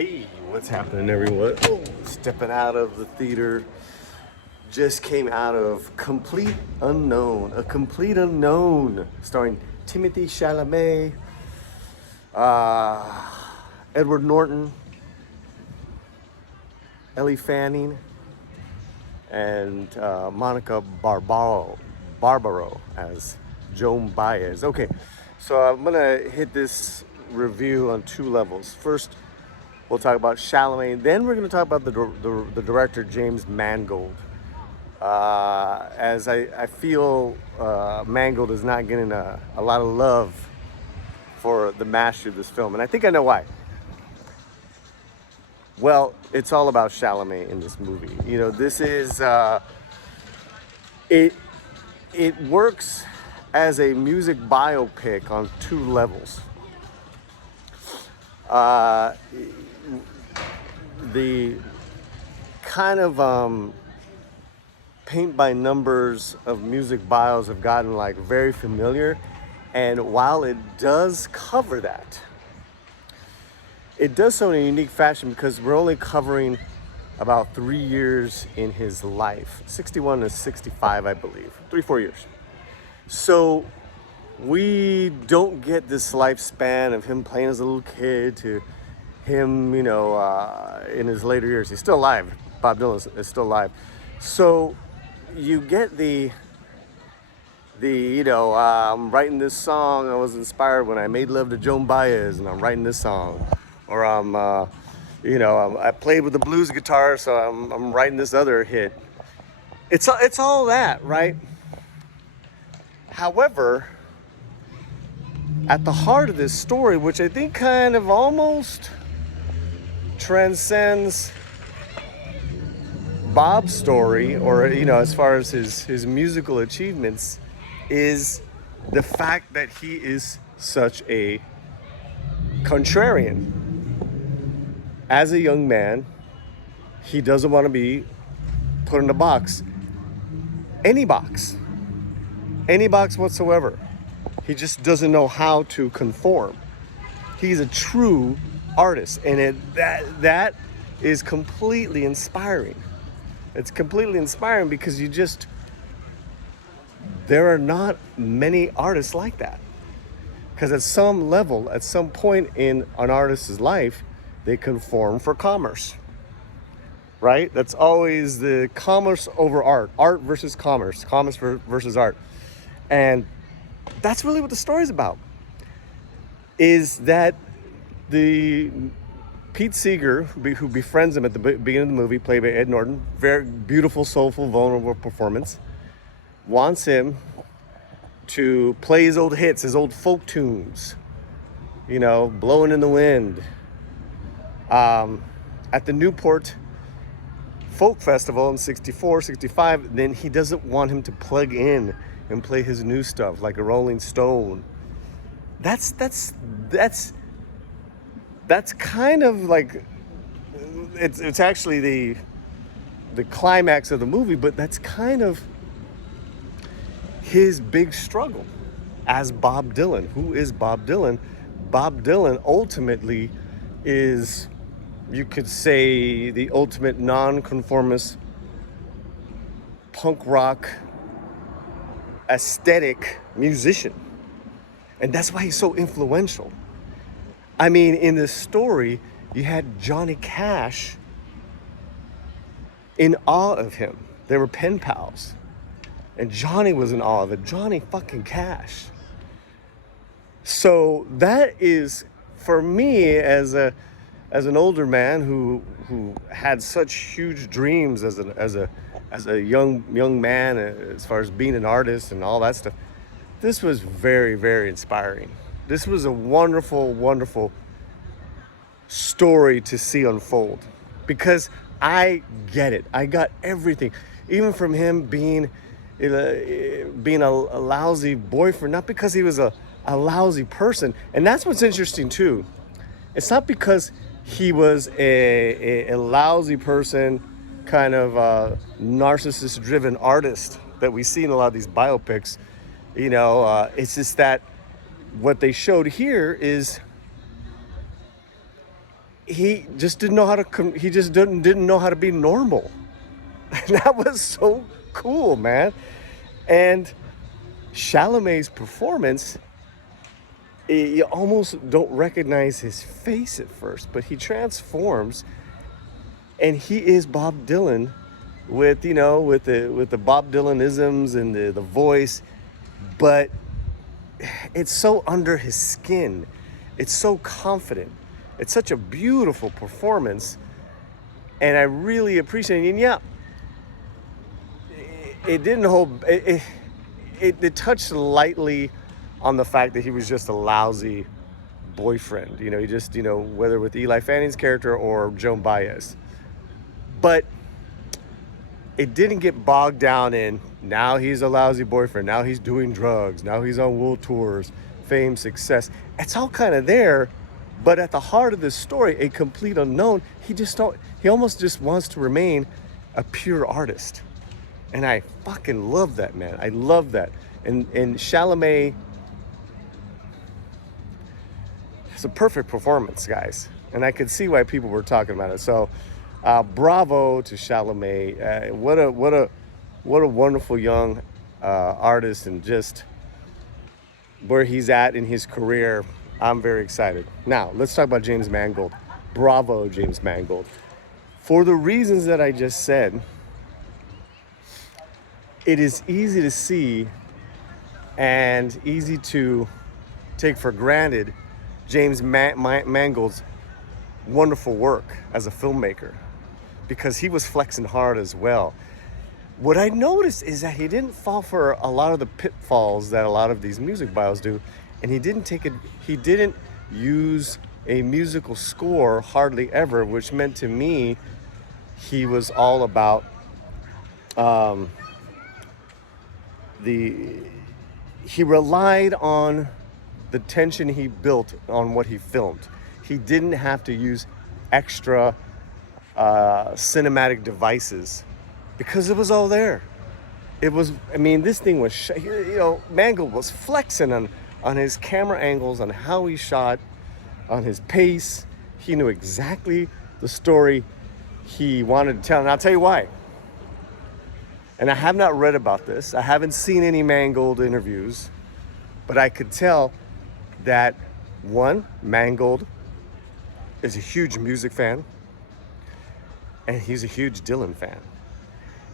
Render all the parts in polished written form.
Hey, what's happening, everyone? Oh, stepping out of the theater. Just came out of Complete Unknown, A Complete Unknown, starring Timothée Chalamet, Edward Norton, Ellie Fanning, and Monica Barbaro as Joan Baez. Okay, so I'm gonna hit this review on two levels. First, we'll talk about Chalamet. Then we're going to talk about the director, James Mangold. As I feel Mangold is not getting a lot of love for the mastery of this film. And I think I know why. Well, it's all about Chalamet in this movie. You know, this is... It works as a music biopic on two levels. The kind of paint by numbers of music bios have gotten like very familiar, and while it does cover that, it does so in a unique fashion because we're only covering about 3 years in his life, 61 to 65, I believe, 3-4 years. So we don't get this lifespan of him playing as a little kid to him, you know, in his later years. He's still alive. Bob Dylan is still alive. So you get the you know, I'm writing this song. I was inspired when I made love to Joan Baez, and I'm writing this song. Or you know, I played with the blues guitar, so I'm writing this other hit. It's all that, right? However, at the heart of this story, which I think kind of almost transcends Bob's story, or, you know, as far as his musical achievements, is the fact that he is such a contrarian. As a young man, he doesn't want to be put in a box. Any box whatsoever. He just doesn't know how to conform. He's a true artist, and that is completely inspiring. It's completely inspiring because there are not many artists like that. Because at some level, at some point in an artist's life, they conform for commerce. Right? That's always the commerce over art. Art versus commerce. Commerce versus art. And that's really what the story's about. Is that the Pete Seeger, who befriends him at the beginning of the movie, played by Ed Norton, very beautiful, soulful, vulnerable performance, wants him to play his old hits, his old folk tunes, you know, Blowing in the Wind. At the Newport Folk Festival in 64, 65, then he doesn't want him to plug in and play his new stuff like a Rolling Stone. That's kind of like, it's actually the climax of the movie, but that's kind of his big struggle as Bob Dylan. Who is Bob Dylan? Bob Dylan ultimately is, you could say, the ultimate nonconformist punk rock aesthetic musician. And that's why he's so influential. I mean, in this story, you had Johnny Cash in awe of him. They were pen pals. And Johnny was in awe of it. Johnny fucking Cash. So that is, for me, as an older man who had such huge dreams as a young man, as far as being an artist and all that stuff, this was very, very inspiring. This was a wonderful, wonderful story to see unfold, because I get it. I got everything, even from him being a lousy boyfriend, not because he was a lousy person. And that's what's interesting too. It's not because he was a lousy person, kind of narcissist-driven artist that we see in a lot of these biopics. You know, it's just that what they showed here is he just didn't know how to, he just didn't know how to be normal. And that was so cool, man. And Chalamet's performance, you almost don't recognize his face at first, but he transforms, and he is Bob Dylan with, you know, with the Bob Dylan-isms and the voice, but it's so under his skin. It's so confident. It's such a beautiful performance, and I really appreciate it. And yeah, it didn't hold, it touched lightly on the fact that he was just a lousy boyfriend. You know, he just, you know, whether with Eli Fanning's character or Joan Baez. But it didn't get bogged down in, now he's a lousy boyfriend, now he's doing drugs, now he's on world tours, fame, success. It's all kind of there, but at the heart of this story, a complete unknown, he almost just wants to remain a pure artist. And I fucking love that, man. I love that. And Chalamet, it's a perfect performance, guys. And I could see why people were talking about it. So bravo to Chalamet. What a wonderful young artist, and just where he's at in his career. I'm very excited. Now, let's talk about James Mangold. Bravo, James Mangold. For the reasons that I just said, it is easy to see and easy to take for granted James Mangold's wonderful work as a filmmaker, because he was flexing hard as well. What I noticed is that he didn't fall for a lot of the pitfalls that a lot of these music bios do, and he didn't use a musical score hardly ever, which meant to me he was all about he relied on the tension he built on what he filmed. He didn't have to use extra cinematic devices because it was all there. It was, I mean, this thing was, you know, Mangold was flexing on his camera angles, on how he shot, on his pace. He knew exactly the story he wanted to tell. And I'll tell you why. And I have not read about this. I haven't seen any Mangold interviews, but I could tell that, one, Mangold is a huge music fan, and he's a huge Dylan fan.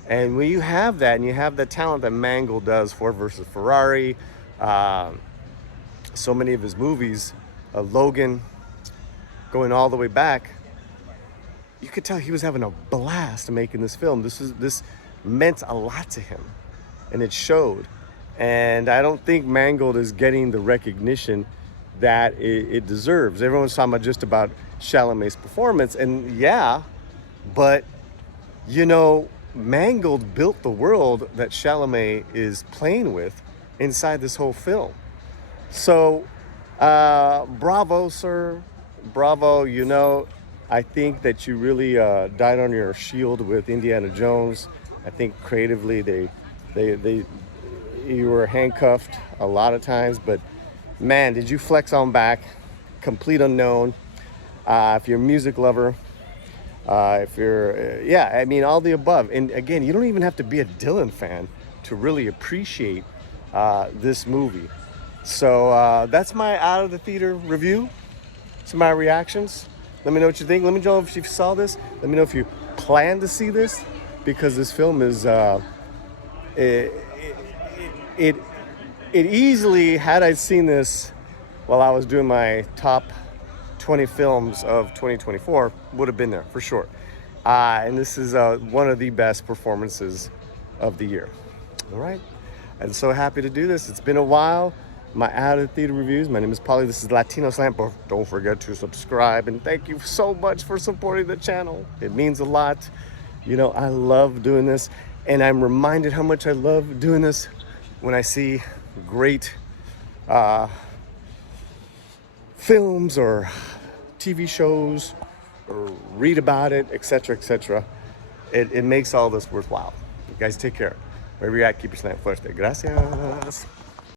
And when you have that, and you have the talent that Mangold does, Ford versus Ferrari, so many of his movies, Logan, going all the way back, you could tell he was having a blast making this film. This meant a lot to him, and it showed. And I don't think Mangold is getting the recognition that it deserves. Everyone's talking just about Chalamet's performance, and yeah, but you know, Mangold built the world that Chalamet is playing with inside this whole film. So bravo, sir, bravo. You know, I think that you really died on your shield with Indiana Jones. I think creatively you were handcuffed a lot of times, but man, did you flex on back. Complete unknown. If you're a music lover, if you're, I mean, all the above. And again, you don't even have to be a Dylan fan to really appreciate this movie. So that's my out of the theater review. Some of my reactions. Let me know what you think. Let me know if you saw this. Let me know if you plan to see this, because this film is it easily, had I seen this while I was doing my top 20 films of 2024, would have been there for sure. And this is one of the best performances of the year. All right. I'm so happy to do this. It's been a while. My out of theater reviews. My name is Paulie. This is Latino Slant. Don't forget to subscribe. And thank you so much for supporting the channel. It means a lot. You know, I love doing this. And I'm reminded how much I love doing this when I see great films or TV shows, or read about it, etc., etc. It makes all this worthwhile. You guys take care. Wherever you're at, keep your slant fuerte. Gracias.